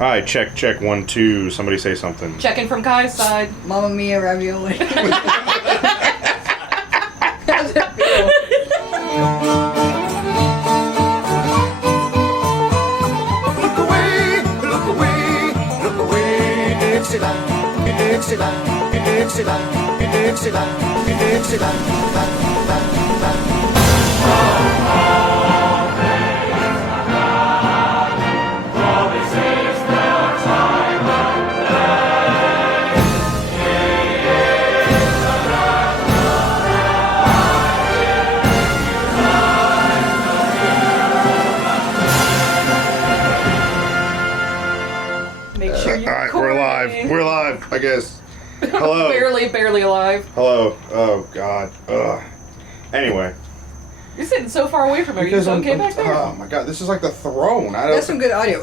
Alright, check, 1, 2. Somebody say something. Checking from Kai's side. Mamma mia ravioli. How's it feel? Look away, look away, look away. Excellent, excellent, excellent, excellent, excellent. Make sure you Alright, we're live. We're live, I guess. Hello. barely alive. Hello. Oh, God. Ugh. Anyway. You're sitting so far away from her. You okay back there? Oh, my God. This is like the throne. That's some good audio.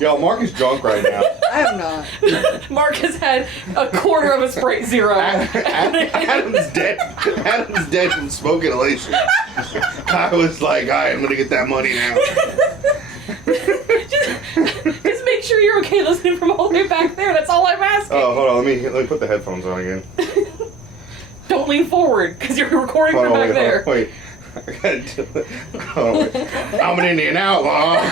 Yo, Mark is drunk right now. I am not. Mark has had a quarter of a Sprite Zero. Adam's dead. Adam's dead from smoke inhalation. I was like, I'm going to get that money now. Just make sure you're okay listening from all the way back there. That's all I'm asking. Oh, hold on. Let me put the headphones on again. Don't lean forward, because you're recording from back there. Wait. I gotta do it. Oh, wait. I'm an Indian outlaw.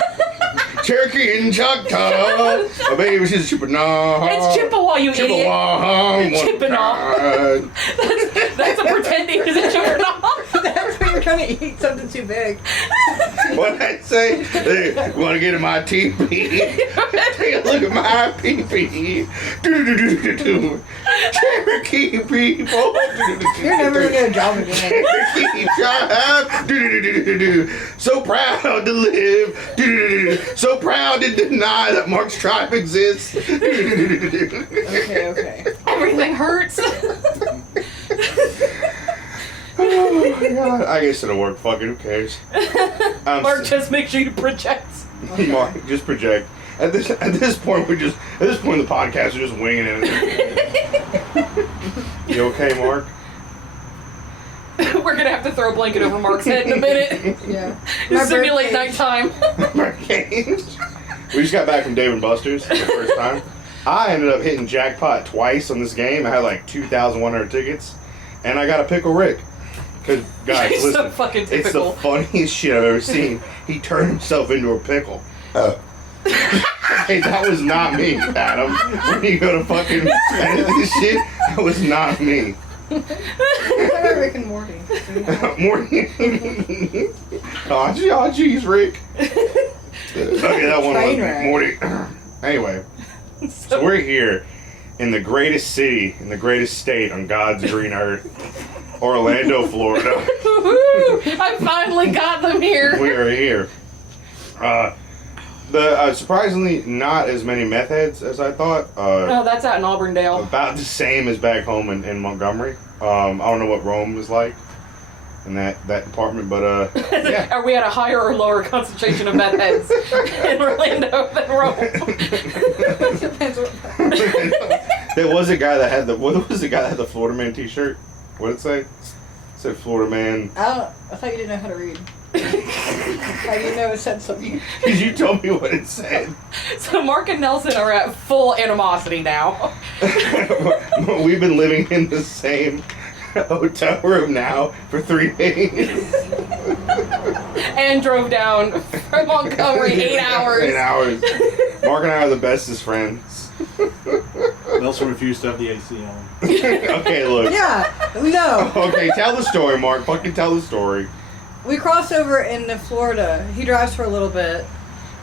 Cherokee and Choctaw. My baby, she's a Chippewa. It's Chippewa, you Chippewa. idiot. Chippewa. That's a pretending is a Chippewa. That's when you're trying to eat something too big. What'd I say? Hey, want to get in my teepee? Take a look at my pee-pee. Do-do-do-do-do. Cherokee people. You're never gonna get a job again. Cherokee tribe. Do-do-do-do-do-do. So proud to live. Do-do-do-do-do. So proud to deny that Mark's tribe exists. Okay. Everything hurts. Oh my God. I guess it'll work. Fuck it. Who cares? Mark, just make sure you project. Mark, just project. At this point, the podcast is just winging it. You okay, Mark? We're gonna have to throw a blanket over Mark's head in a minute. Yeah. Just simulate nighttime. We just got back from Dave & Buster's for the first time. I ended up hitting jackpot twice on this game. I had like 2,100 tickets, and I got a pickle Rick. Cause guys, He's listen, so fucking it's typical. the funniest shit I've ever seen. He turned himself into a pickle. Hey, that was not me, Adam. When you go to fucking edit this shit, that was not me. I got Rick and Morty. Morty. Oh, geez, Rick. Okay, that one was Morty. Anyway, so we're here in the greatest city, in the greatest state on God's green earth, Orlando, Florida. I finally got them here. We are here. Surprisingly, not as many meth heads as I thought. No, that's out in Auburndale. About the same as back home in Montgomery. I don't know what Rome was like in that department, but yeah. Are we at a higher or lower concentration of meth heads in Orlando than Rome? Depends what. There was a guy that had the Florida Man t-shirt? What did it say? It said Florida Man. I thought you didn't know how to read. How do you know it said something? Because you told me what it said. So Mark and Nelson are at full animosity now. We've been living in the same hotel room now for 3 days. And drove down from Montgomery 8 hours. 8 hours. Mark and I are the bestest friends. Nelson refused to have the AC on. Okay, look. Yeah. No. Okay, tell the story, Mark. Fucking tell the story. We cross over into Florida. He drives for a little bit.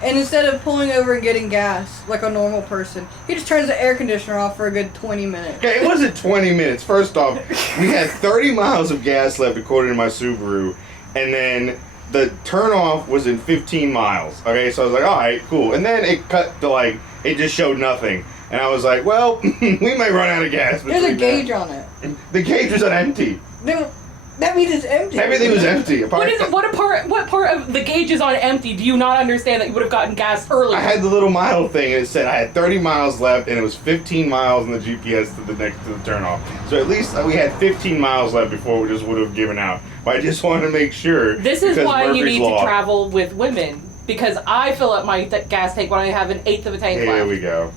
And instead of pulling over and getting gas like a normal person, he just turns the air conditioner off for a good 20 minutes. Okay, it wasn't 20 minutes. First off, we had 30 miles of gas left according to my Subaru. And then the turn off was in 15 miles. Okay, so I was like, alright, cool. And then it cut to it just showed nothing. And I was like, well, we may run out of gas. There's a gauge on it. The gauge was empty. No, that means it's empty. Everything was empty. What part of the gauge is on empty? Do you not understand that you would have gotten gas earlier? I had the little mile thing, and it said I had 30 miles left, and it was 15 miles in the GPS to the turn off. So at least we had 15 miles left before we just would have given out. But I just wanted to make sure. This is why you Murphy's need Law. to travel with women. because I fill up my gas tank when I have an eighth of a tank Here left. we go.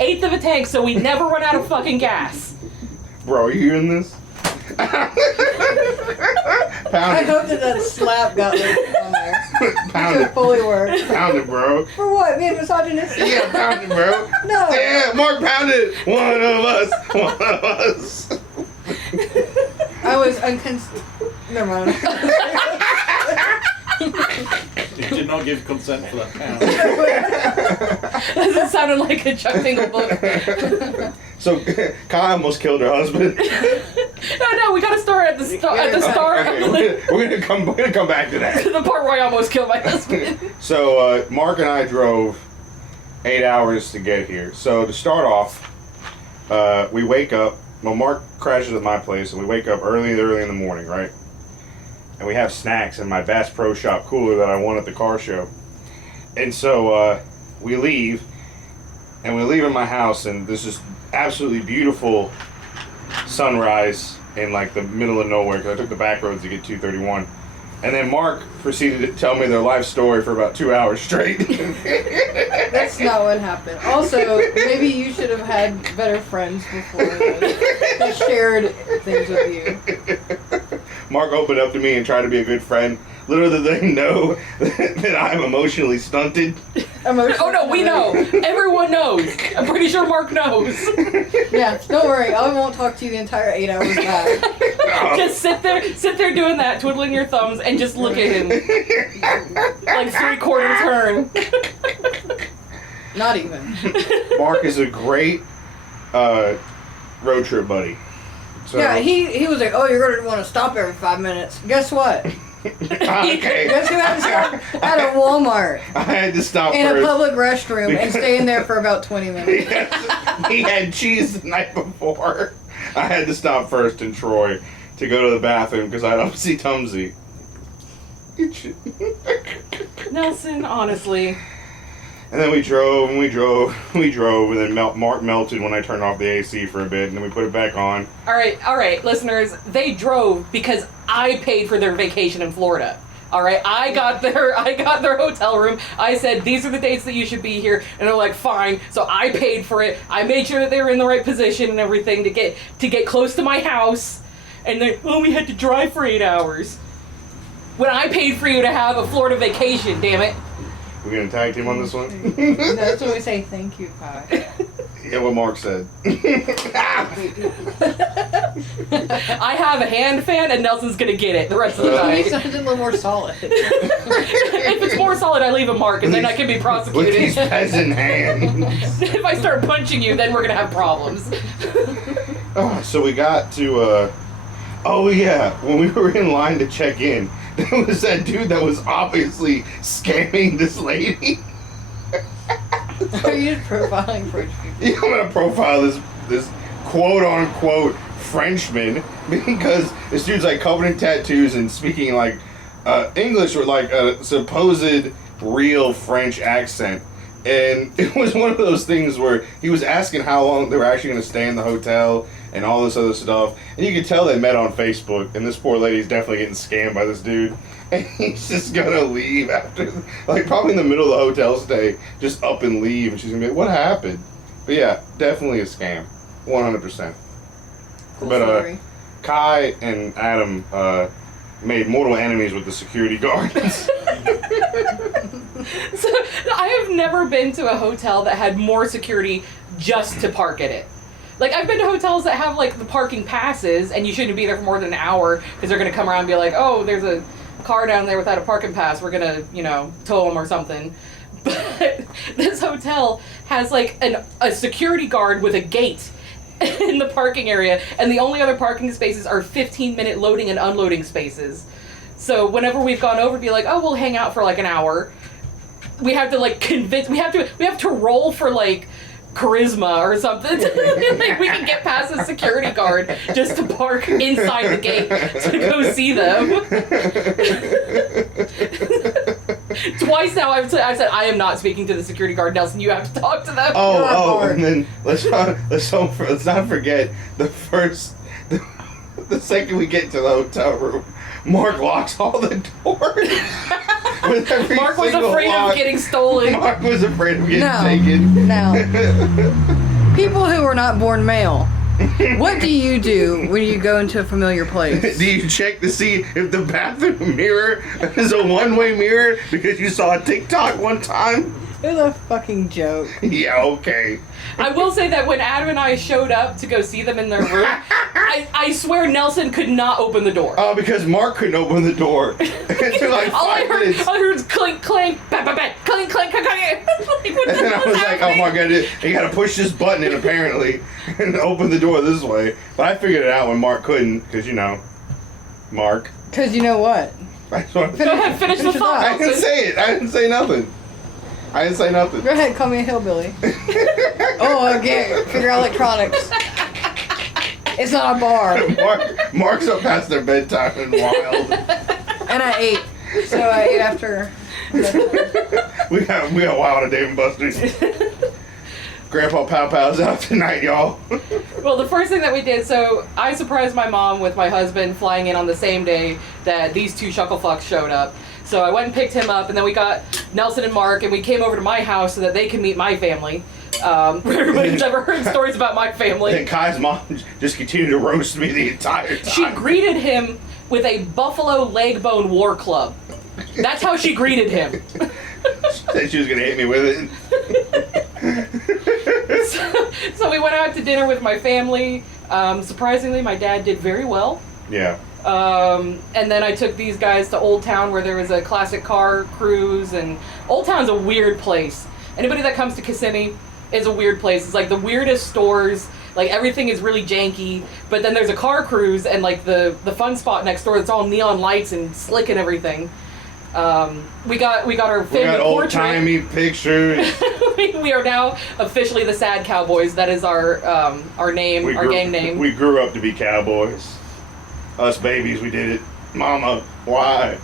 Eighth of a tank, so we never run out of fucking gas. Bro, are you hearing this? I Pound hope that slap got left on there. it. Pound To it. fully work. Pound it, bro. For what? Being misogynistic? Yeah, pound it, bro. No. Yeah, Mark pounded. One of us. One of us. I was Never mind. You did not give consent for that pound. That sounded like a Chuck Tingle book. So, Kai almost killed her husband. No, we gotta start at the start. At the start, Okay, we're gonna come back to that. the part where I almost killed my husband. So, Mark and I drove 8 hours to get here. So, to start off, we wake up. Well, Mark crashes at my place, and we wake up early in the morning, right? And we have snacks in my Bass Pro Shop cooler that I won at the car show. And so we leave, and we leave in my house, and this is absolutely beautiful sunrise in like the middle of nowhere, because I took the back roads to get 231. And then Mark proceeded to tell me their life story for about 2 hours straight. That's not what happened. Also, maybe you should have had better friends before that shared things with you. Mark opened up to me and tried to be a good friend. Little did they know that I'm emotionally stunted. Oh no, we know. Everyone knows. I'm pretty sure Mark knows. Yeah, don't worry. I won't talk to you the entire 8 hours back. Just sit there doing that, twiddling your thumbs, and just look at him. Like 3/4 turn. Not even. Mark is a great road trip buddy. So, Yeah, he was like, oh, you're going to want to stop every 5 minutes. Guess what? okay. Guess who had to stop at a Walmart I had to stop in a first. public restroom and stay in there for about 20 minutes. He had cheese the night before. I had to stop first in Troy to go to the bathroom because I don't see Tumsy. Nelson, honestly. And then we drove, and then Mark melted when I turned off the AC for a bit, and then we put it back on. All right, listeners. They drove because I paid for their vacation in Florida. All right, I got their hotel room. I said these are the dates that you should be here, and they're like, fine. So I paid for it. I made sure that they were in the right position and everything to get close to my house. And then, we had to drive for 8 hours. When I paid for you to have a Florida vacation, damn it. We're gonna tag team on this one. That's when we say thank you, Kai. Yeah, what Mark said. I have a hand fan, and Nelson's gonna get it the rest of the He night. sounds a little more solid. If it's more solid, I leave a mark, and then I can be With prosecuted. these peasant hands. If I start punching you, then we're gonna have problems. So we got to, oh yeah, when we were in line to check in, there was that dude that was obviously scamming this lady. Are you just profiling French people? I'm gonna profile this quote unquote Frenchman because this dude's like covered in tattoos and speaking like English with like a supposed real French accent. And it was one of those things where he was asking how long they were actually going to stay in the hotel and all this other stuff. And you could tell they met on Facebook, and this poor lady's definitely getting scammed by this dude. And he's just going to leave after, like, probably in the middle of the hotel stay, just up and leave. And she's going to be like, what happened? But yeah, definitely a scam. 100%. Cool But, story. Kai and Adam made mortal enemies with the security guards. So I have never been to a hotel that had more security just to park at it. Like, I've been to hotels that have, like, the parking passes, and you shouldn't be there for more than an hour, because they're going to come around and be like, oh, there's a car down there without a parking pass, we're going to, tow them or something. But this hotel has, like, a security guard with a gate in the parking area, and the only other parking spaces are 15-minute loading and unloading spaces. So whenever we've gone over, be like, oh, we'll hang out for, like, an hour. We have to, like, we have to roll for, like, charisma or something. Like, we can get past the security guard just to park inside the gate to go see them. Twice now I've said I am not speaking to the security guard. Nelson, you have to talk to them. And then let's not forget the second we get to the hotel room, Mark locks all the doors. With every Mark was single afraid lock, of getting stolen. Mark was afraid of getting No. taken. Now, people who are not born male, what do you do when you go into a familiar place? Do you check to see if the bathroom mirror is a one-way mirror because you saw a TikTok one time? It was a fucking joke. Yeah, okay. I will say that when Adam and I showed up to go see them in their room, I swear Nelson could not open the door. Oh, because Mark couldn't open the door. For like all I 5 heard, minutes. all I heard was clink, clink, bang, bang, bang, clink, clink, clink, clink. Like, what And the then I hell was is like, oh happening? my god, you gotta push this button in apparently and open the door this way. But I figured it out when Mark couldn't, because you know, Mark. Because you know what? I just wanted- Go ahead, finish the Finish it thought. I didn't say it. I didn't say nothing. I didn't say nothing. Go ahead, call me a hillbilly. Oh, again, figure out electronics. It's not a bar. Mark's up past their bedtime and wild. And I ate. So I ate after. We got wild at Dave and Buster's. Grandpa Pow Pow's out tonight, y'all. Well, the first thing that we did, so I surprised my mom with my husband flying in on the same day that these two shucklefucks showed up. So I went and picked him up, and then we got Nelson and Mark, and we came over to my house so that they can meet my family. Everybody's ever heard stories about my And family. Kai's mom just continued to roast me the entire time. She greeted him with a buffalo leg bone war club. That's how she greeted him. Said she was gonna hit me with it. So we went out to dinner with my family. Surprisingly, my dad did very well. Yeah. And then I took these guys to Old Town where there was a classic car cruise, and Old Town's a weird place. Anybody that comes to Kissimmee is a weird place. It's like the weirdest stores, like everything is really janky, but then there's a car cruise and like the fun spot next door that's all neon lights and slick and everything. We got our We family got old portrait. timey pictures. We are now officially the Sad Cowboys. That is our name, our gang name. We grew up to be cowboys. Us babies, we did it. Mama, why?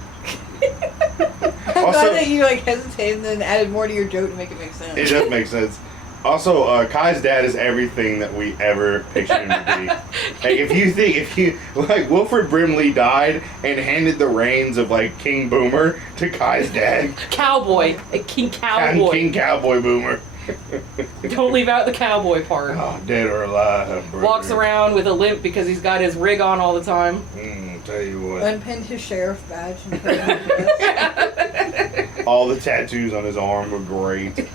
I'm glad that you like hesitated and then added more to your joke to make it make sense. It does make sense. Also, Kai's dad is everything that we ever pictured him to be. Like, if you, like, Wilfred Brimley died and handed the reins of, like, King Boomer to Kai's dad. Cowboy, a King Cowboy. King Cowboy Boomer. Don't leave out the cowboy part. Oh, dead or alive, brother. Walks around with a limp because he's got his rig on all the time. Tell you what. Unpinned his sheriff badge and put it on his vest. All the tattoos on his arm were great.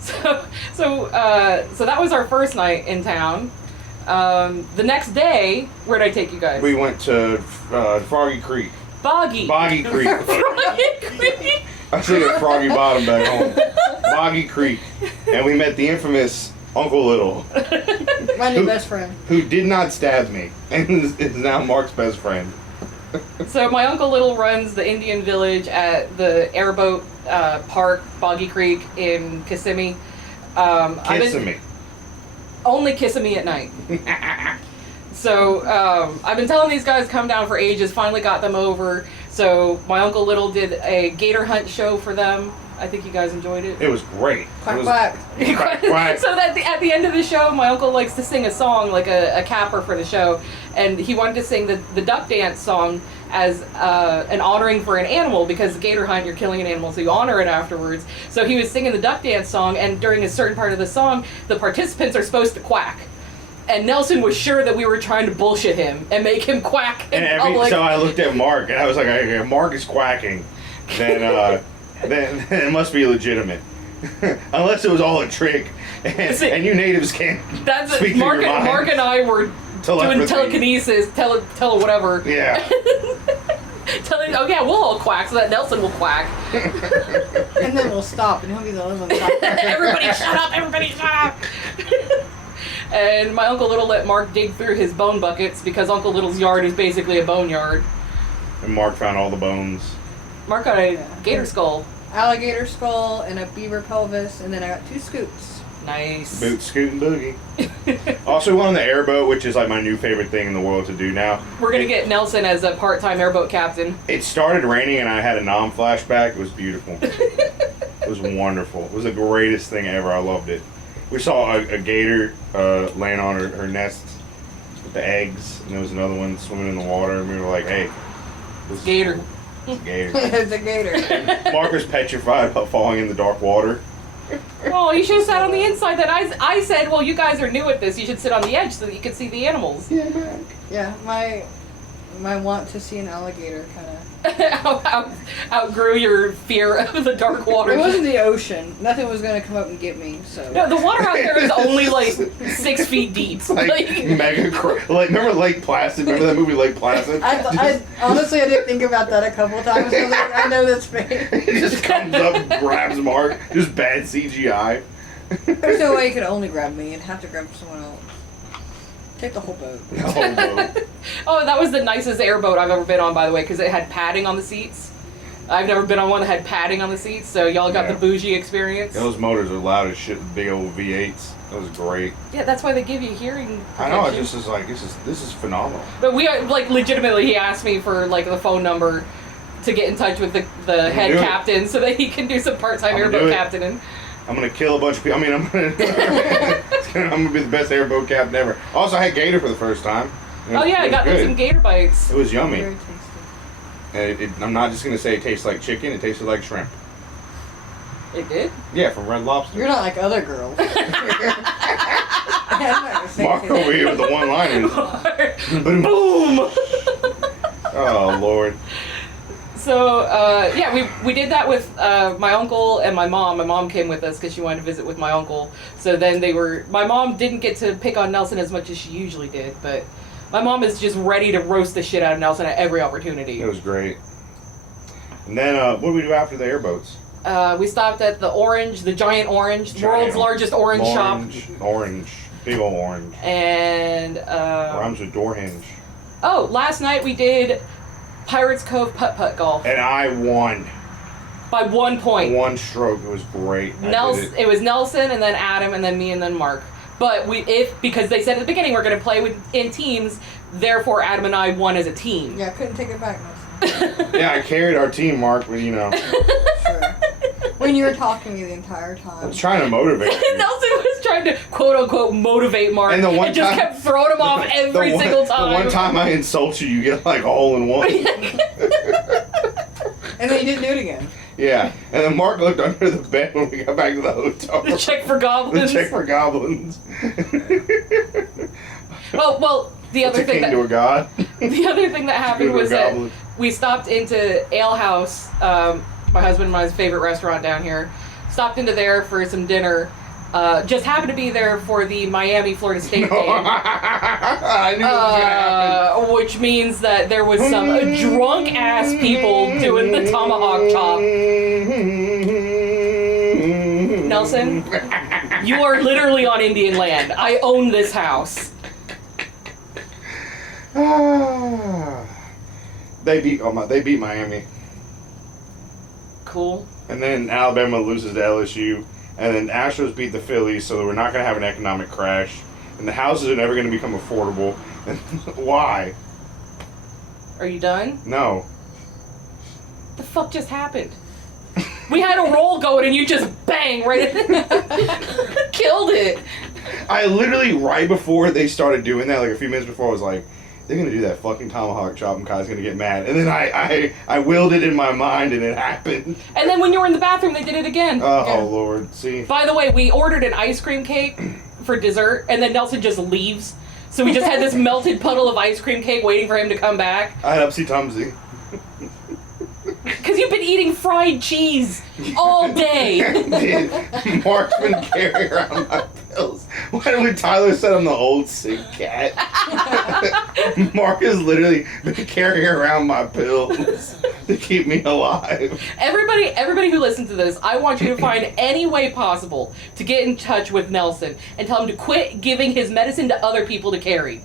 So that was our first night in town. The next day, where did I take you guys? We went to Froggy Creek. Boggy. Boggy Creek. Froggy Creek. I said at Froggy Bottom back home. Boggy Creek. And we met the infamous Uncle Little, My new best friend. who did not stab me and is now Mark's best friend. So my Uncle Little runs the Indian Village at the airboat park, Boggy Creek in Kissimmee. Kissimmee. Only Kissimmee at night. So I've been telling these guys come down for ages. Finally got them over. So my Uncle Little did a gator hunt show for them. I think you guys enjoyed it. It was great. Quack, It was, quack. Quack, quack. So that at the end of the show, my uncle likes to sing a song, like a capper for the show, and he wanted to sing the duck dance song as an honoring for an animal, because the gator hunt, you're killing an animal, so you honor it afterwards. So he was singing the duck dance song, and during a certain part of the song, the participants are supposed to quack. And Nelson was sure that we were trying to bullshit him and make him quack in public. So I looked at Mark and I was like, okay, Mark is quacking. Then it must be legitimate. Unless it was all a trick. And you natives can't That's speak it. through your mind. Mark and I were doing telekinesis, tele whatever. Yeah. Telling, oh yeah, we'll all quack so that Nelson will quack. And then we'll stop and he'll be the only one to stop. Everybody shut up! Everybody shut up! And my Uncle Little let Mark dig through his bone buckets because Uncle Little's yard is basically a boneyard. And Mark found all the bones. Mark got a gator skull. Alligator skull and a beaver pelvis, and then I got 2 scoots. Nice. Boot, scoot, and boogie. Also went on the airboat, which is like my new favorite thing in the world to do now. We're gonna get Nelson as a part-time airboat captain. It started raining and I had a flashback. It was beautiful. It was wonderful. It was the greatest thing ever. I loved it. We saw a gator laying on her nest with the eggs, and there was another one swimming in the water, and we were like, hey, this Gator. It's a gator. It's a gator. Mark was petrified about falling in the dark water. Oh, you should have sat on the inside. Then I said, well, you guys are new at this. You should sit on the edge so that you can see the animals. Yeah, man. Yeah, my want to see an alligator kind of. Outgrew your fear of the dark water. It wasn't the ocean. Nothing was gonna come up and get me. So. No, the water out there is only like 6 feet deep. It's like mega like remember Lake Placid? Remember that movie Lake Placid? I honestly I did think about that a couple of times. I was like, I know that's fake. It just comes up and grabs Mark. Just bad CGI. There's no way you could only grab me and have to grab someone else. Take the whole boat. The whole boat. Oh, that was the nicest airboat I've ever been on, by the way, because it had padding on the seats. I've never been on one that had padding on the seats, so y'all got the bougie experience. Those motors are loud as shit with big old V8s. That was great. Yeah, that's why they give you hearing I know. It protection. just is like this is phenomenal. But we are, like, legitimately, he asked me for like the phone number to get in touch with the head do it. captain so that he can do some part-time I'm gonna do airboat it. captaining. I'm gonna kill a bunch of people. I mean, I'm gonna be the best airboat captain ever. Also, I had gator for the first time. Oh yeah, I got good. some gator bites. It was yummy. Very tasty. And I'm not just gonna say it tastes like chicken. It tasted like shrimp. It did? Yeah, from Red Lobster. You're not like other girls. I'm not gonna say Mark anything. over here with the one-liners. Boom! Oh Lord. So, yeah, we did that with my uncle and my mom. My mom came with us because she wanted to visit with my uncle. So then my mom didn't get to pick on Nelson as much as she usually did, but my mom is just ready to roast the shit out of Nelson at every opportunity. It was great. And then, what did we do after the airboats? We stopped at the Giant Orange, world's largest orange shop. Orange. Big old orange. And, Rhymes with door hinge. oh, last night we did Pirates Cove putt-putt golf And I won. by 1 point. One stroke. It was great. I Nelson, did it was Nelson, and then Adam, and then me, and then Mark. But because they said at the beginning we're going to play in teams, therefore Adam and I won as a team. Yeah, I couldn't take it back, Nelson. Yeah, I carried our team, Mark, but you know. Sure. When you were talking to me the entire I time. was trying to motivate you. Nelson was trying to quote unquote motivate Mark, And the one just time- kept throwing him off every single time. The one time I insult you, you get like all in one. And then you didn't do it again. Yeah, and then Mark looked under the bed when we got back to the hotel. The check for The goblins. check for goblins. Well, the It's other a thing king to a god. the other thing that happened Good was that goblin. we stopped into Ale House, my husband and mine's favorite restaurant down here. Stopped into there for some dinner. Just happened to be there for the Miami Florida State game. I knew it was gonna happen. Which means that there was some drunk ass people doing the tomahawk chop. Nelson, you are literally on Indian land. I own this house. They beat Miami, Cool. and then Alabama loses to LSU, and then Astros beat the Phillies, so we're not gonna have an economic crash, and the houses are never gonna become affordable. Why? Are you done? No. The fuck just happened? We had a roll going and you just bang right killed it. I literally, right before they started doing that, like a few minutes before, I was like, they're gonna do that fucking tomahawk chop and Kai's gonna get mad. And then I willed it in my mind and it happened. And then when you were in the bathroom, they did it again. Oh, Yeah. Lord, see? By the way, we ordered an ice cream cake for dessert, and then Nelson just leaves. So we just had this melted puddle of ice cream cake waiting for him to come back. I had Upsy-Tumsy. Because you've been eating fried cheese all day. Dude, Mark's been carrying around my pills. Why would Tyler said I'm the old sick cat? Mark has literally been carrying around my pills to keep me alive. Everybody who listens to this, I want you to find any way possible to get in touch with Nelson and tell him to quit giving his medicine to other people to carry.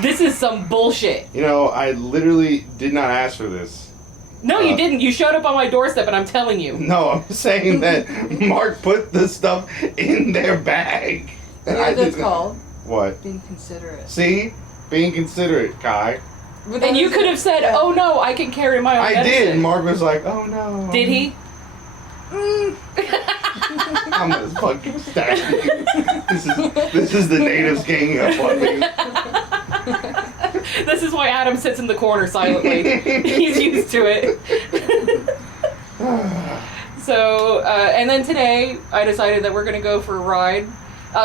This is some bullshit. You know, I literally did not ask for this. No, you didn't. You showed up on my doorstep, and I'm telling you. No, I'm saying that Mark put the stuff in their bag. You know what that's called? What? Being considerate. See? Being considerate, Kai. But that And you was could it. have said, Yeah. "Oh no, I can carry my own I medicine." did. Mark was like, oh no. Did he? I'm gonna fucking stab you. This is the natives ganging up on me. This is why Adam sits in the corner silently. He's used to it. So, and then today, I decided that we're going to go for a ride.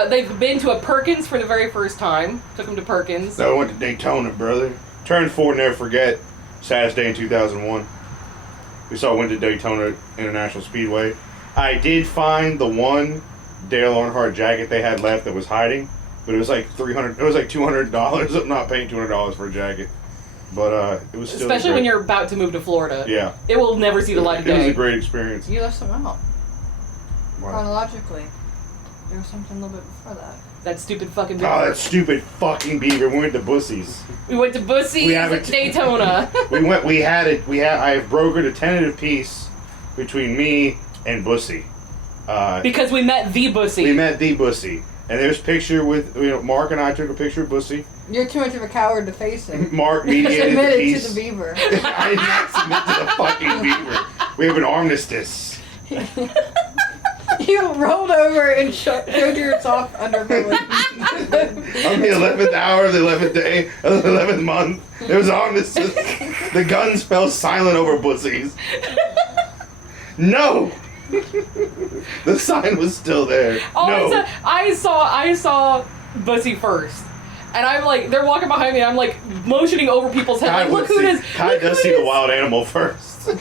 They've been to a Perkins for the very first time. Took them to Perkins. So I went to Daytona, brother. Turned 4, never forget. Saddest day in 2001. Went to Daytona International Speedway. I did find the one Dale Earnhardt jacket they had left that was hiding, but it was like $300. It was like $200. I'm not paying $200 for a jacket, but it was still Especially when you're about to move to Florida. Yeah, it will never see the light of It was day. a great experience. You left some out. Wow. Chronologically. There was something a little bit before that. That stupid fucking. Oh, Beaver. that stupid fucking beaver. We went to Bussey's. We went to Bussey's We have at Daytona. I have brokered a tentative peace between me and Bussey. Because we met the Bussey. We met the Bussey. And there's a picture with, Mark and I took a picture of Bussey. You're too much of a coward to face him. Mark mediated the Submitted peace. to the beaver. I did not submit to the fucking beaver. We have an armistice. You rolled over and showed your soft underbelly. On the 11th hour of the 11th day of the 11th month, there was armistice. The guns fell silent over Bussey's. No! The sign was still there. No. I saw Bussy first. And I'm like, they're walking behind me, and I'm like motioning over people's heads. Like, look who it is. Kai does see the wild animal first. So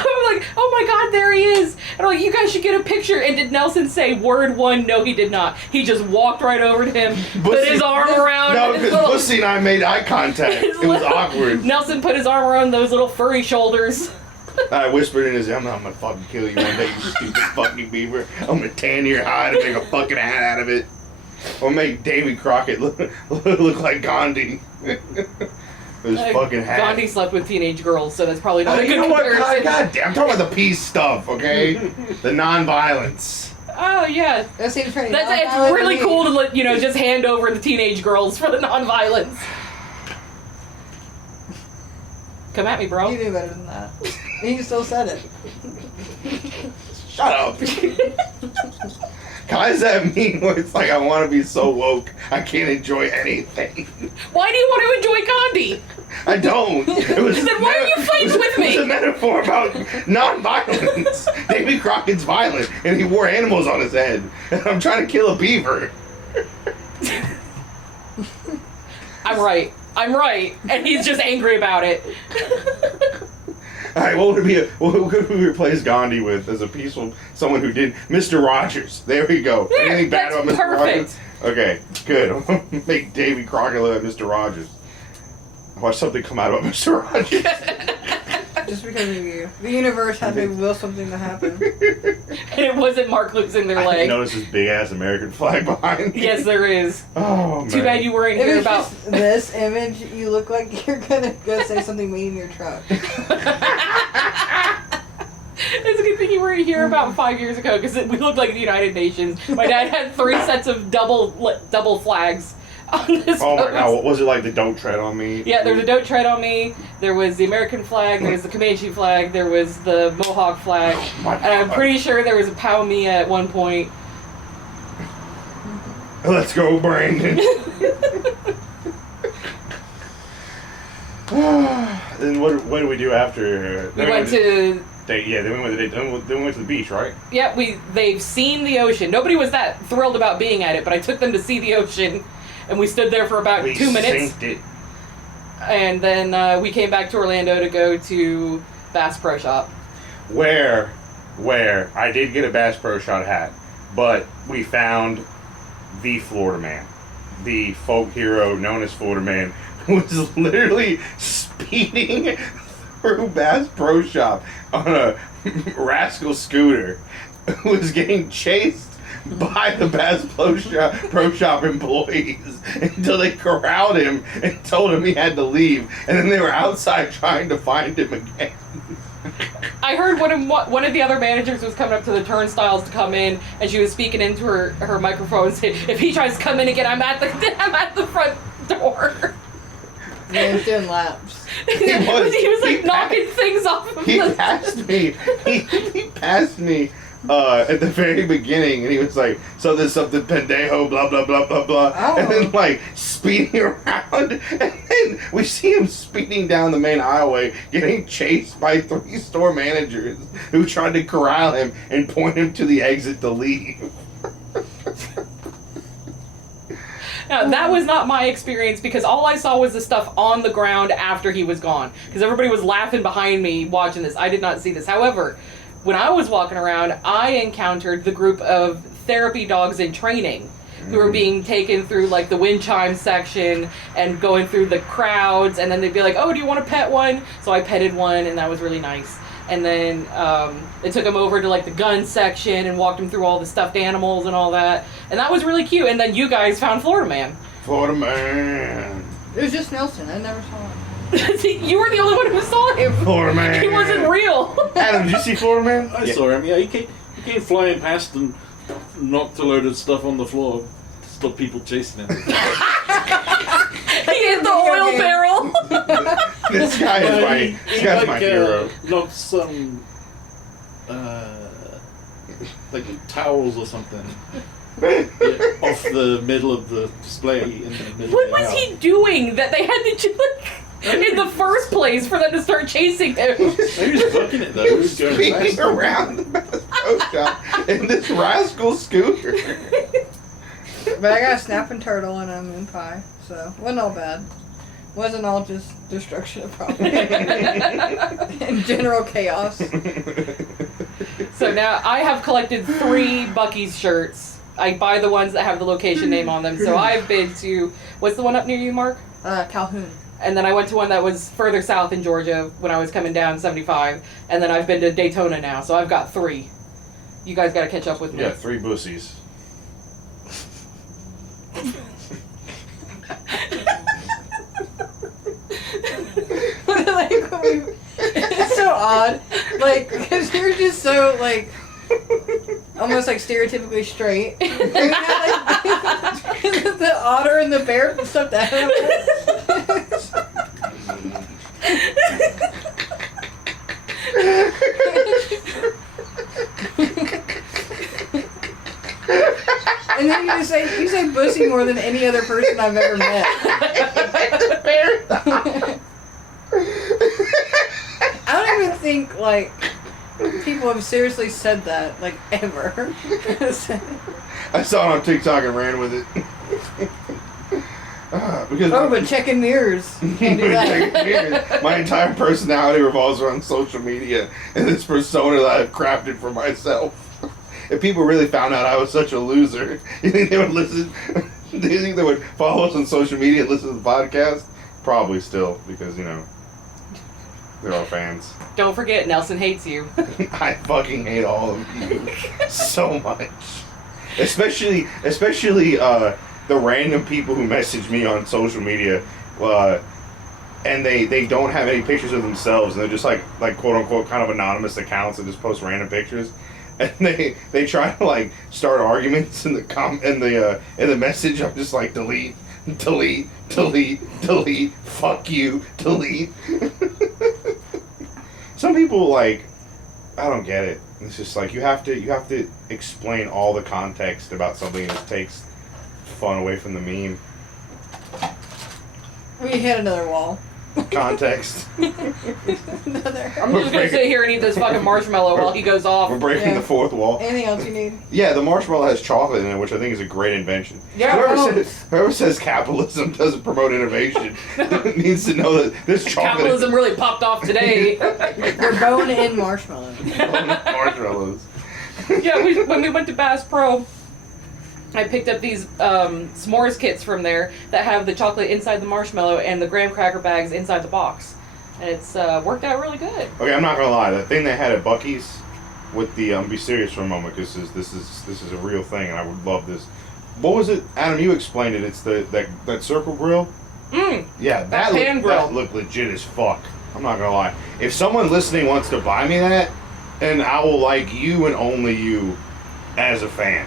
I'm like, oh my god, there he is. And I'm like, you guys should get a picture. And did Nelson say word one? No, he did not. He just walked right over to him, put his arm around. No, his because Bussy and I made eye contact. It was awkward. Nelson put his arm around those little furry shoulders. I whispered in his ear, I'm gonna fucking kill you one day, you stupid fucking beaver. I'm gonna tan your hide and make a fucking hat out of it. I'll make Davy Crockett look like Gandhi. His fucking hat. Gandhi slept with teenage girls, so that's probably not a You good know what? comparison. God damn, I'm talking about the peace stuff, okay? The non-violence. Oh yeah, That seems pretty. it's really cool to let just hand over the teenage girls for the non-violence. Come at me, bro. You knew better than that. And you still said it. Shut up. Guys that mean where it's like I want to be so woke I can't enjoy anything. Why do you want to enjoy Gandhi? I don't. It was Then why are you fighting with me? It was a metaphor about non-violence. Davy Crockett's violent, and he wore animals on his head. And I'm trying to kill a beaver. I'm right, and he's just angry about it. All right, what could we replace Gandhi with as a peaceful someone who did Mr. Rogers? There we go. Yeah, Anything bad that's about Mr. perfect. Rogers? Okay, good. Make Davy Crockett look like Mr. Rogers. Watch something come out about Mr. Rogers. Just because of you. The universe had to will something to happen. And it wasn't Mark losing their I leg. didn't notice this big ass American flag behind me. Yes, there is. Oh man. Too bad you weren't If here it's about. just this image, you look like you're gonna go say something mean in your truck. It's a good thing you weren't here about 5 years ago because we looked like the United Nations. My dad had 3 sets of double flags on this Oh my post. god, what was it like the Don't Tread on Me? Yeah, there's a Don't Tread on Me, there was the American flag, there was the Comanche flag, there was the Mohawk flag, Oh my and I'm God. pretty sure there was a Pow Mia at one point. Let's go, Brandon. Then what do we do after? We went to... Then we went to the beach, right? Yeah, they've seen the ocean. Nobody was that thrilled about being at it, but I took them to see the ocean, and we stood there for about We 2 minutes. synced it. And then we came back to Orlando to go to Bass Pro Shop. Where I did get a Bass Pro Shot hat, but we found the Florida Man, the folk hero known as Florida Man, who was literally speeding through Bass Pro Shop on a rascal scooter, who was getting chased by the Bass Pro Shop employees until they corralled him and told him he had to leave, and then they were outside trying to find him again. I heard one of the other managers was coming up to the turnstiles to come in, and she was speaking into her microphone saying, "If he tries to come in again, I'm at the front door." Yeah, he's doing laps. He was like knocking things off of He the... passed me. He passed me at the very beginning, and he was like, "So there's something pendejo, blah blah blah blah blah," and then like speeding around, and then we see him speeding down the main highway, getting chased by 3 store managers who tried to corral him and point him to the exit to leave. Now, that was not my experience because all I saw was the stuff on the ground after he was gone. Because everybody was laughing behind me watching this. I did not see this. However, when I was walking around, I encountered the group of therapy dogs in training who were being taken through like the wind chime section and going through the crowds. And then they'd be like, "Oh, do you want to pet one?" So I petted one, and that was really nice. And then they took him over to like the gun section and walked him through all the stuffed animals and all that. And that was really cute. And then you guys found Florida Man. Florida Man. It was just Nelson. I never saw him. See, you were the only one who saw him. Florida Man. He wasn't real. Adam, did you see Florida Man? I saw him. Yeah, he came flying past and knocked a load of stuff on the floor. Stop people chasing him. He hit the oil barrel. This guy is my hero. Knocked some like towels or something off the middle of the display in the middle What of the was house. he doing that they had to in the first place for them to start chasing him? He was fucking it though. He was going Speeding fast. around the Mexico shop in this rascal scooter. But I got a snapping turtle and a moon pie, so wasn't all bad. Wasn't all just destruction of property and general chaos. So now I have collected 3 Buc-ee's shirts. I buy the ones that have the location name on them. So I've been to, what's the one up near you, Mark? Calhoun. And then I went to one that was further south in Georgia when I was coming down 75. And then I've been to Daytona now, so I've got 3. You guys got to catch up with me. Yeah, 3 bussies. Like, it's so odd. Like, because you're just so, like, almost like stereotypically straight. And we had, like, the otter and the bear and stuff that And then you say bussy more than any other person I've ever met. I don't even think like people have seriously said that like ever. I saw it on TikTok and ran with it. Because but checking mirrors. Can't do that. my entire personality revolves around social media and this persona that I've crafted for myself. If people really found out I was such a loser, you think they would listen? Do you think they would follow us on social media and listen to the podcast? Probably still, because, you know, they're all fans. Don't forget, Nelson hates you. I fucking hate all of you so much. Especially the random people who message me on social media, and they don't have any pictures of themselves, and they're just like quote unquote kind of anonymous accounts that just post random pictures. And they try to like start arguments in the message. I'm just like delete, fuck you, delete. Some people like, I don't get it. It's just like you have to explain all the context about something that takes fun away from the meme. We hit another wall. Context. Another. I'm just gonna sit here and eat this fucking marshmallow while he goes off. We're breaking the 4th wall. Anything else you need? Yeah, the marshmallow has chocolate in it, which I think is a great invention. Yeah, Whoever says capitalism doesn't promote innovation needs to know that this chocolate Capitalism really popped off today. You're bone in marshmallow. marshmallows. Yeah, when we went to Bass Pro, I picked up these s'mores kits from there that have the chocolate inside the marshmallow and the graham cracker bags inside the box. And it's worked out really good. Okay, I'm not gonna lie. The thing they had at Buc-ee's with the be serious for a moment, because this is a real thing, and I would love this. What was it, Adam? You explained it. It's that circle grill. Yeah, that pan grill. That looked legit as fuck. I'm not gonna lie. If someone listening wants to buy me that, and I will like you and only you as a fan.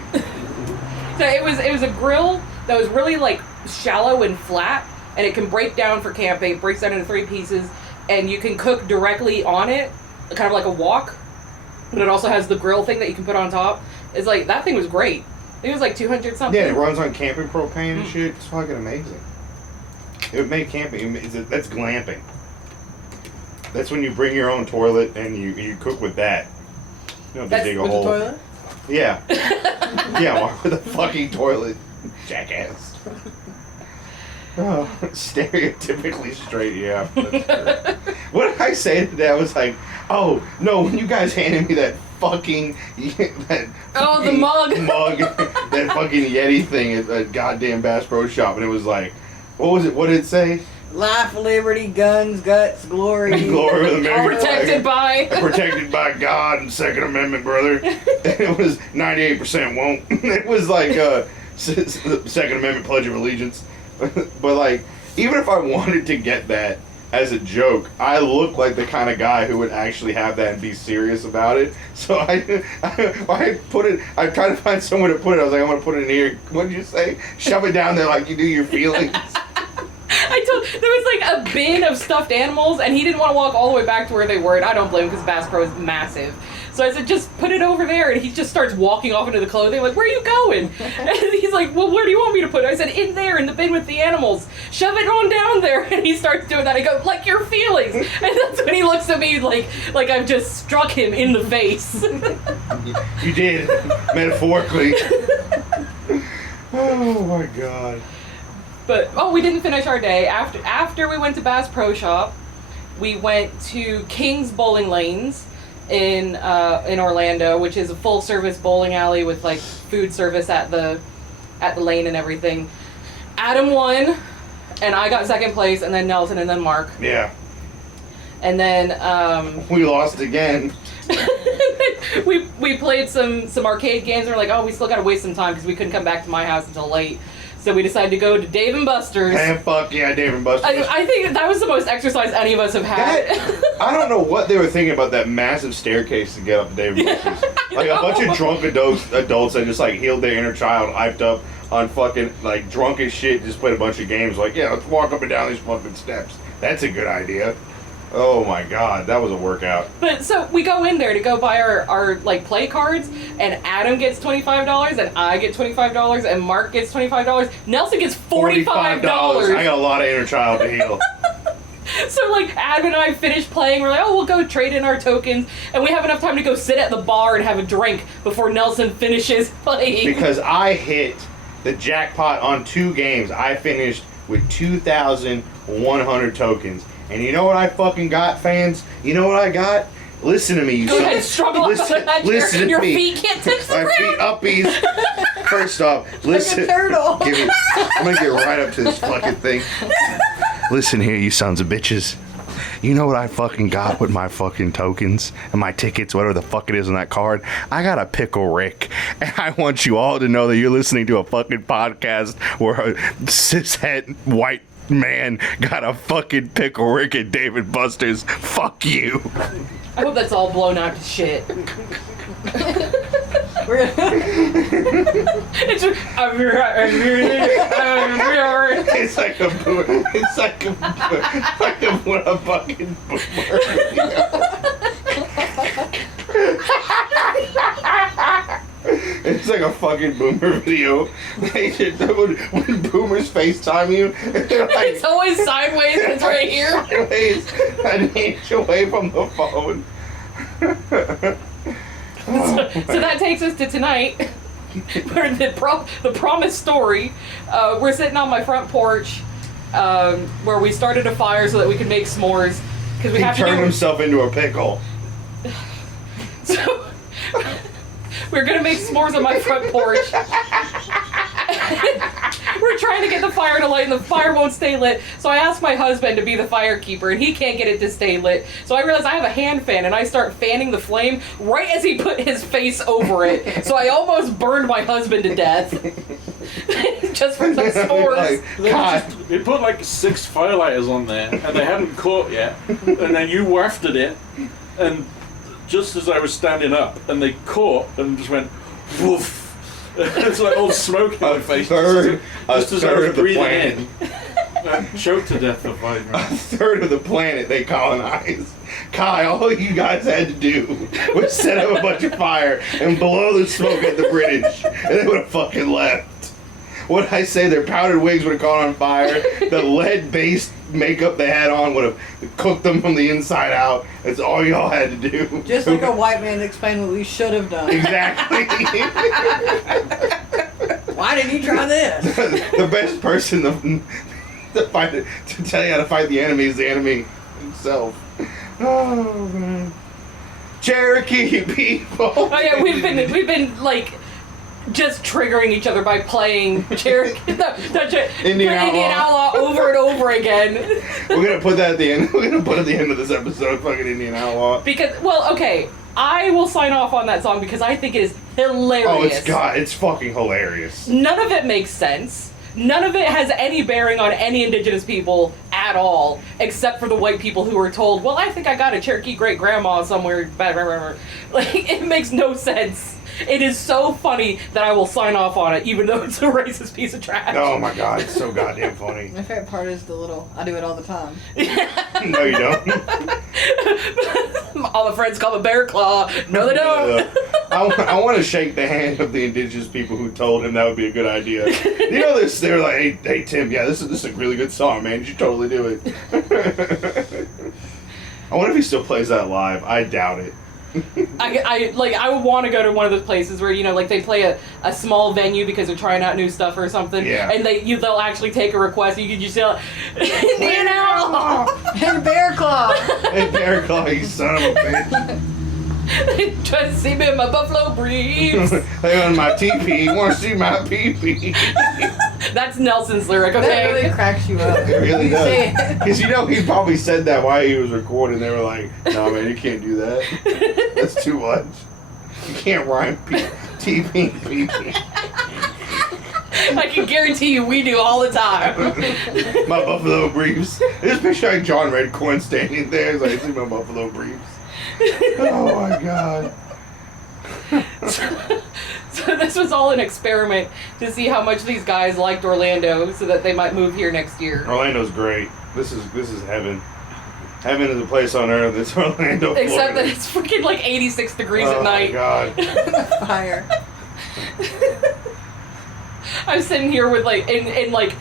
So it was a grill that was really like shallow and flat, and it can break down for camping. It breaks down into 3 pieces, and you can cook directly on it, kind of like a wok. but it also has the grill thing that you can put on top. It's like, that thing was great. It was like 200 something. Yeah, it runs on camping propane and shit. It's fucking amazing. It would make camping. That's glamping. That's when you bring your own toilet and you cook with that. You don't have to dig a with hole. the toilet? Yeah. Yeah, walk with a fucking toilet, jackass. Oh, stereotypically straight, yeah. That's true. What did I say today? I was like, oh, no, when you guys handed me that fucking... that Oh, the mug. that fucking Yeti thing at a goddamn Bass Pro Shop, and it was like, what was it? What did it say? Life, liberty, guns, guts, glory. Glory of the American Protected flag. by. Protected by God and Second Amendment, brother. And it was 98% won't. It was like Second Amendment Pledge of Allegiance. But like, even if I wanted to get that as a joke, I look like the kind of guy who would actually have that and be serious about it. So I put it. I tried to find somewhere to put it. I was like, I'm gonna put it in here. What did you say? Shove it down there like you do your feelings. There was like a bin of stuffed animals, and he didn't want to walk all the way back to where they were, and I don't blame him because Bass Pro is massive. So I said, just put it over there, and he just starts walking off into the clothing, I'm like, where are you going? And he's like, well, where do you want me to put it? I said, in there, in the bin with the animals. Shove it on down there. And he starts doing that. I go, like your feelings. And that's when he looks at me like I've just struck him in the face. You did, metaphorically. Oh my God. But, we didn't finish our day. After we went to Bass Pro Shop, we went to King's Bowling Lanes in Orlando, which is a full-service bowling alley with, like, food service at the lane and everything. Adam won, and I got second place, and then Nelson, and then Mark. Yeah. And then, we lost again. we played some arcade games, and we're like, we still gotta waste some time because we couldn't come back to my house until late. So we decided to go to Dave & Buster's. Man, fuck yeah, Dave & Buster's. I think that was the most exercise any of us have had. I don't know what they were thinking about that massive staircase to get up to Dave & Buster's. Like a bunch of drunk adults that just like healed their inner child, hyped up on fucking like drunk as shit, just played a bunch of games. Like, yeah, let's walk up and down these fucking steps. That's a good idea. Oh my God, that was a workout. But so we go in there to go buy our like play cards, and Adam gets $25, and I get $25, and Mark gets $25. Nelson gets $45. I got a lot of inner child to heal. So like Adam and I finish playing, we're like, we'll go trade in our tokens, and we have enough time to go sit at the bar and have a drink before Nelson finishes playing. Because I hit the jackpot on 2 games. I finished with 2,100 tokens. And you know what I fucking got, fans? You know what I got? Listen to me, you Go ahead, struggle up on that chair. Your feet can't touch the My ground. feet uppies. First off, listen. Like a turtle. I'm gonna get right up to this fucking thing. Listen here, you sons of bitches. You know what I fucking got with my fucking tokens and my tickets, whatever the fuck it is on that card? I got a Pickle Rick. And I want you all to know that you're listening to a fucking podcast where a cishet white man got a fucking Pickle Rick at Dave & Buster's. Fuck you. I hope that's all blown out to shit. It's like a boomer. It's like a fucking boomer. It's like a fucking boomer video. When boomers FaceTime you, they're like, it's always sideways. It's right here. Sideways, an inch away from the phone. So that takes us to tonight, where the promised story. We're sitting on my front porch, where we started a fire so that we could make s'mores. Because we have to turned himself into a pickle. So we're gonna make s'mores on my front porch. We're trying to get the fire to light, and the fire won't stay lit. So I asked my husband to be the fire keeper, and he can't get it to stay lit. So I realize I have a hand fan, and I start fanning the flame right as he put his face over it. So I almost burned my husband to death. Just for some s'mores. They put like 6 firelighters on there, and they hadn't caught yet. And then you wafted it, and just as I was standing up, and they caught and just went woof. It's like all smoke in my face. Just as I was breathing in. Choked to death for 5 A minutes. third of the planet they colonized. Kai, all you guys had to do was set up a bunch of fire and blow the smoke at the British, and they would have fucking left. What I say, their powdered wigs would have caught on fire. The lead-based makeup they had on would have cooked them from the inside out. That's all y'all had to do. Just like a white man explained what we should have done. Exactly. Why didn't you try this? The best person to tell you how to fight the enemy is the enemy himself. Oh man. Cherokee people. Oh yeah, we've been like just triggering each other by playing Cherokee, Indian Outlaw over and over again. We're gonna put that at the end. We're gonna put at the end of this episode, fucking Indian Outlaw. Because, well, okay, I will sign off on that song because I think it is hilarious. Oh, it's fucking hilarious. None of it makes sense. None of it has any bearing on any indigenous people at all, except for the white people who were told, well, I think I got a Cherokee great-grandma somewhere. Like, it makes no sense. It is so funny that I will sign off on it, even though it's a racist piece of trash. Oh my god, it's so goddamn funny. My favorite part is the little, I do it all the time. No, you don't. All the friends call it bear claw. No, they don't. I want to shake the hand of the indigenous people who told him that would be a good idea. You know this? They were like, hey Tim, yeah, this is a really good song, man. You should totally do it. I wonder if he still plays that live. I doubt it. I would want to go to one of those places where, you know, like they play a small venue because they're trying out new stuff or something. Yeah. And they'll actually take a request. You can just yell, Indian Outlaw! And Bear Claw! Hey, Bear Claw, you son of a bitch. They try to see me in my buffalo briefs. They on my teepee. You want to see my pee-pee? That's Nelson's lyric, That okay? really cracks you up. It really You say does. it. Because you know he probably said that while he was recording. They were like, no, man, you can't do that. That's too much. You can't rhyme teepee and pee-pee. I can guarantee you we do all the time. My buffalo briefs. Just picture like John Redcorn standing there. He's like, see my buffalo briefs. Oh my god. So this was all an experiment to see how much these guys liked Orlando so that they might move here next year. Orlando's great. This is heaven. Heaven is a place on earth. It's Orlando, Florida. Except that it's freaking like 86 degrees at night. Oh my god. Fire. I'm sitting here with like in like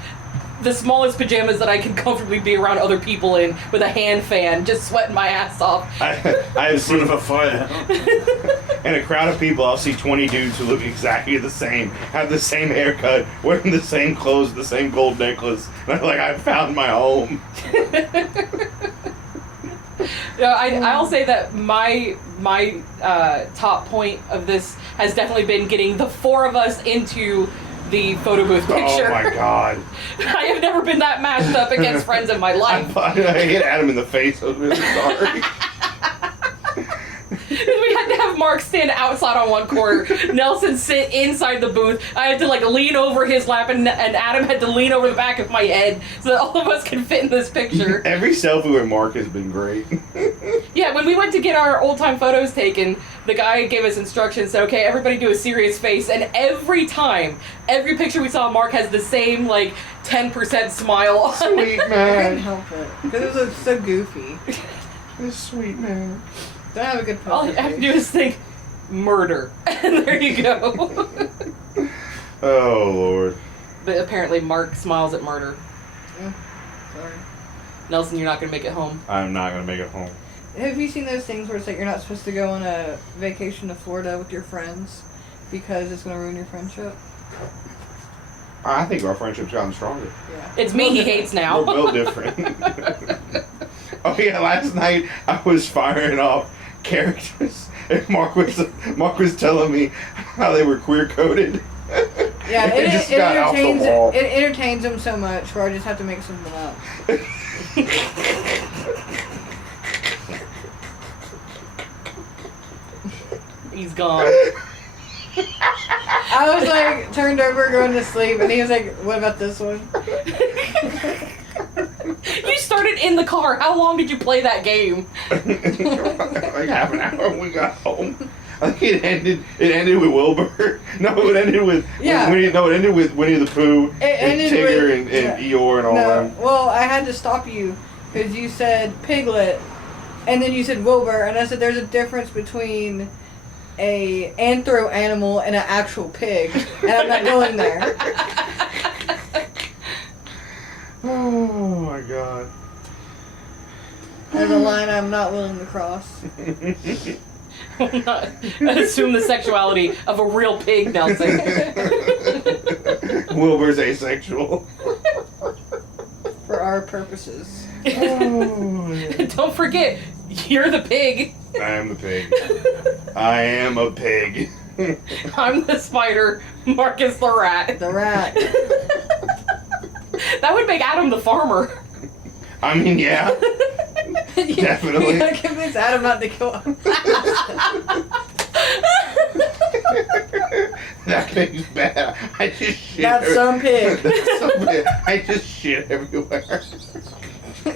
the smallest pajamas that I can comfortably be around other people in with a hand fan, just sweating my ass off. I have In seen front of a fire. in a crowd of people, I'll see 20 dudes who look exactly the same, have the same haircut, wearing the same clothes, the same gold necklace. And I'm like, I found my home. I'll say that my top point of this has definitely been getting the four of us into the photo booth picture. Oh my god. I have never been that mashed up against friends in my life. I hit Adam in the face. I was really sorry. We had to have Mark stand outside on one corner, Nelson sit inside the booth. I had to like lean over his lap, and Adam had to lean over the back of my head so that all of us can fit in this picture. Every selfie with Mark has been great. Yeah, when we went to get our old time photos taken, the guy gave us instructions, said, okay, everybody do a serious face, and every time, every picture we saw, Mark has the same like 10% smile on. Sweet I couldn't man. help it. Because it was so goofy. This sweet man. Don't have a good All poker you have to face. do is think murder, and there you go. Oh lord. But apparently Mark smiles at murder. Yeah, sorry. Nelson, you're not gonna make it home. I'm not gonna make it home. Have you seen those things where it's like you're not supposed to go on a vacation to Florida with your friends because it's going to ruin your friendship? I think our friendship's gotten stronger. Yeah. It's me he hates now. We're built different. Oh yeah, last night I was firing off characters, and Mark was telling me how they were queer coded. Yeah, It just got off the wall. it entertains them so much where I just have to make something up. He's gone. I was like turned over going to sleep, and he was like, "What about this one?" You started in the car. How long did you play that game? Like half an hour when we got home. I think it ended with Wilbur. No, it ended with Yeah. Winnie. No, it ended with Winnie the Pooh and ended Tigger with- and yeah. Eeyore and all No, them. well, I had to stop you because you said piglet, and then you said Wilbur, and I said there's a difference between a anthro animal and an actual pig, and I'm not going there. Oh my god. There's a line I'm not willing to cross. Assume the sexuality of a real pig, Nelson. Wilbur's asexual. For our purposes. Oh, Don't forget, you're the pig. I am the pig. I am a pig. I'm the spider. Marcus the rat. The rat. That would make Adam the farmer. I mean, yeah. Definitely. You gotta convince Adam not to kill him. That pig's bad. I just shit. That's some pig. That's some pig. I just shit everywhere.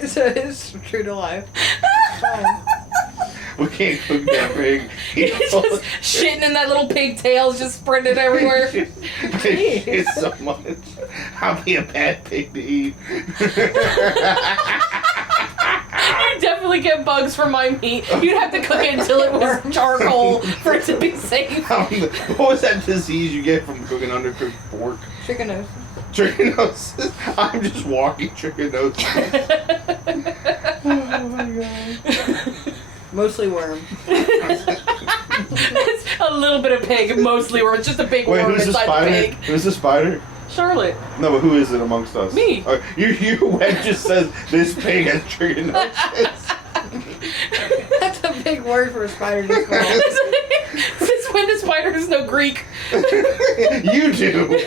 So it's true to life. Fine. We can't cook that pig. He's just shitting in that little pigtails, just spreading it everywhere. I shit so much. I'll be a bad pig to eat. You'd definitely get bugs from my meat. You'd have to cook it until it was charcoal for it to be safe. What was that disease you get from cooking undercooked pork? Trichinosis. Trichinosis. I'm just walking trichinosis. Oh my god. Mostly worm. It's a little bit of pig, mostly, or it's just a big Wait, worm who's the inside the spider? pig. Who's the spider? Charlotte. No, but who is it amongst us? Me. You Web just says this pig has trichinosis. That's a big word for a spider to spell. Since when do spiders know Greek? You do.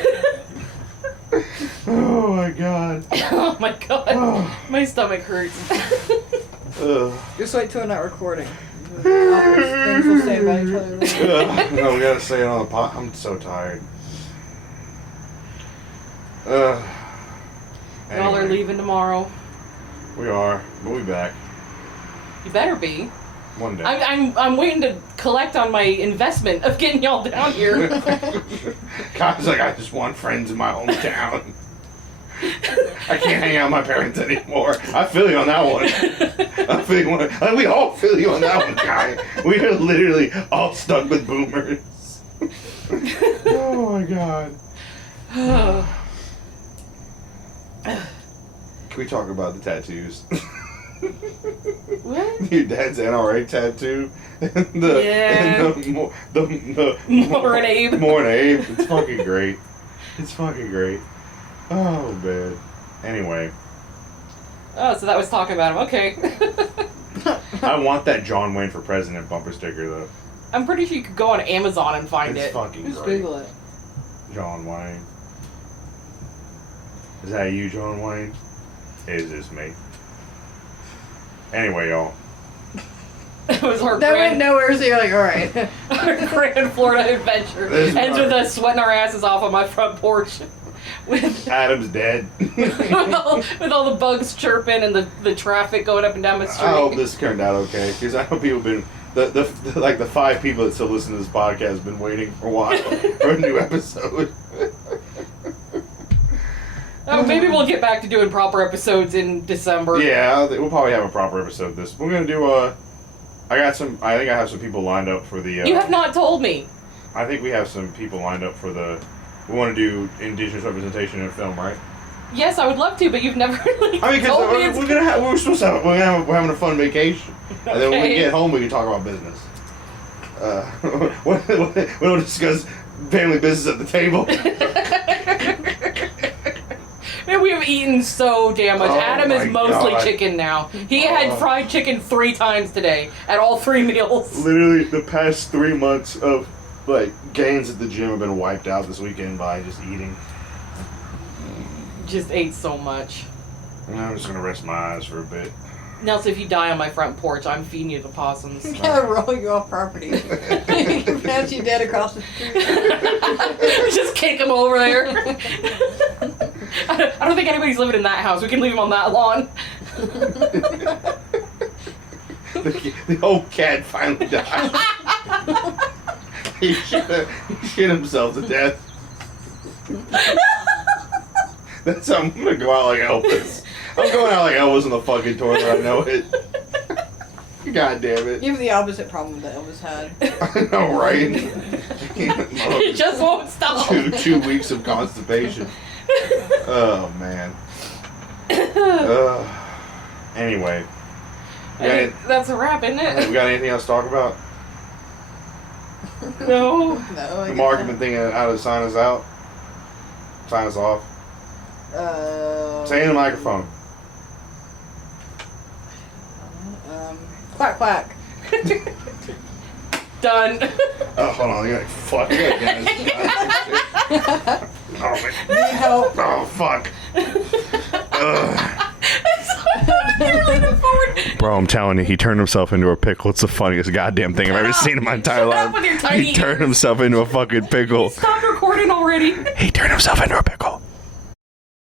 Oh my god. Oh my god. Oh. My stomach hurts. Ugh. Just wait till we're not recording. Things will say about each other later. Ugh. No, we gotta say it on the pot. I'm so tired. Y'all are Anyway, leaving tomorrow. We are. We'll be back You better be. one day. I'm waiting to collect on my investment of getting y'all down here. God's like, I just want friends in my hometown. I can't hang out with my parents anymore. I feel you on that one. I feel you on, we all feel you on that one, guy. We are literally all stuck with boomers. Oh my god. Can we talk about the tattoos? What? Your dad's NRA tattoo. Yeah. And the More and Abe. More and Abe. It's fucking great. It's fucking great. Oh man. Anyway, Oh, so that was talking about him. Okay. I want that John Wayne for president bumper sticker though. I'm pretty sure you could go on Amazon and find It's it. fucking Just great. Google it. John Wayne. Is that you, John Wayne? Is this me? Anyway, y'all. It was our That went grand, nowhere, so you're like, alright. our grand Florida adventure. This is Ends right. with us sweating our asses off on my front porch. With Adam's dead. with all the bugs chirping and the traffic going up and down the street. I hope this turned out okay, because I know people have been the like the 5 people that still listen to this podcast have been waiting for a while for a new episode. Oh, maybe we'll get back to doing proper episodes in December. Yeah, we'll probably have a proper episode. This we're gonna do. I think I have some people lined up for the. You have not told me. I think we have some people lined up for the. We want to do indigenous representation in film, right? Yes, I would love to, but you've never really I mean, told me. because we're supposed to have, we're having a fun vacation, and then when we Okay. get home, we can talk about business. We'll discuss family business at the table. Man, we have eaten so damn much. Oh Adam is my mostly God. chicken now. He had fried chicken 3 times today at all 3 meals. Literally, the past 3 months of like gains at the gym have been wiped out this weekend by just eating. Just ate so much. And I'm just gonna rest my eyes for a bit. Nelson, if you die on my front porch, I'm feeding you the possums. We gotta roll you off property. You can pronounce you dead across the street. Just kick him over there. I don't think anybody's living in that house. We can leave him on that lawn. The old cat finally died. he shit himself to death. That's how I'm gonna go out like Elvis. I'm going out like Elvis in the fucking toilet. I know it. God damn it. You have the opposite problem that Elvis had. I know, right? It just won't stop. 2 weeks of constipation. Oh man. Anyway. I think that's a wrap, isn't We it? got anything else to talk about? No. No, I The guess Mark not. been thinking of how to sign us out. Sign us off. Say in the microphone. Quack quack. Done. Oh, hold on. You're like, fuck. You gotta get this. Oh, man. Need help. Oh, fuck. Ugh. Bro, I'm telling you, he turned himself into a pickle. It's the funniest goddamn thing I've ever seen in my entire Shut up life. with your tiny He turned ears. himself into a fucking pickle. Stop recording already. He turned himself into a pickle.